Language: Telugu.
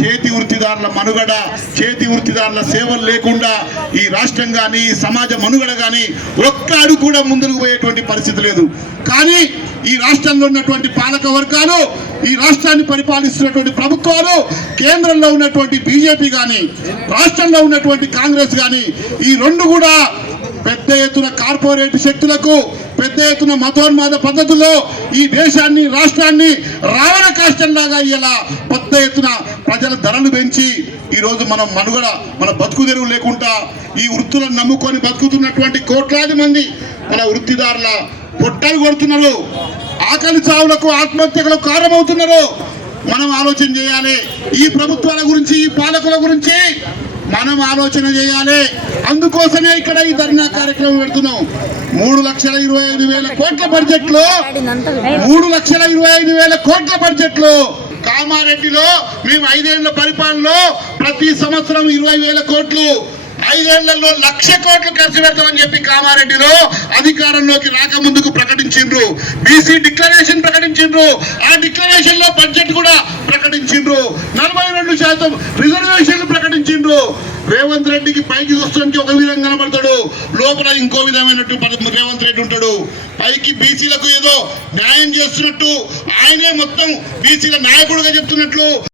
చేతి వృత్తిదారుల మనుగడ, చేతి వృత్తిదారుల సేవలు లేకుండా ఈ రాష్ట్రం కానీ ఈ సమాజ మనుగడ కానీ ఒక్క అడుగు కూడా ముందుకు పోయేటువంటి పరిస్థితి లేదు. కానీ ఈ రాష్ట్రంలో ఉన్నటువంటి పాలక వర్గాలు, ఈ రాష్ట్రాన్ని పరిపాలిస్తున్నటువంటి ప్రభుత్వాలు, కేంద్రంలో ఉన్నటువంటి బీజేపీ కానీ రాష్ట్రంలో ఉన్నటువంటి కాంగ్రెస్ కానీ ఈ రెండు కూడా పెద్ద ఎత్తున కార్పొరేట్ శక్తులకు, పెద్ద ఎత్తున మతోన్మాద పద్ధతుల్లో ఈ దేశాన్ని రాష్ట్రాన్ని రావణ కాష్టంలాగా ఇలా పెద్ద ఎత్తున ప్రజల ధరలు పెంచి ఈరోజు మనం మనుగడ మన బతుకు తెరువు లేకుండా ఈ వృత్తులను నమ్ముకొని బతుకుతున్నటువంటి కోట్లాది మంది మన వృత్తిదారుల పొట్టలు కొడుతున్నారు, ఆకలి చావులకు ఆత్మహత్యలకు కారణమవుతున్నారు. మనం ఆలోచన చేయాలి. ఈ ప్రభుత్వాల గురించి, ఈ పాలకుల గురించి మనం ఆలోచన చేయాలి. అందుకోసమే ఇక్కడ ఈ ధర్నా కార్యక్రమం పెడుతున్నాం. 3,25,000 కోట్ల బడ్జెట్లో 3,25,000 కోట్ల బడ్జెట్లో కామారెడ్డిలో మేము 5 ఏళ్ల పరిపాలనలో ప్రతి సంవత్సరం 20,000 కోట్లు, 5 ఏళ్లలో 1,00,000 కోట్లు ఖర్చు పెడతామని చెప్పి కామారెడ్డిలో అధికారంలోకి రాకముందుకు ప్రకటించిండ్రు. BC declaration ప్రకటించిండ్రు. ఆ డిక్లరేషన్ లో బడ్జెట్ కూడా ప్రకటించిండ్రు. 42% రిజర్వేషన్లు ప్రకటించిండ్రు. రేవంత్ రెడ్డికి పైకి చూస్తానికి ఒక విధంగా కనబడతాడు, లోపల ఇంకో విధమైనట్టు రేవంత్ రెడ్డి ఉంటాడు. పైకి బీసీలకు ఏదో న్యాయం చేస్తున్నట్టు, ఆయనే మొత్తం బీసీల నాయకుడుగా చెప్తున్నట్లు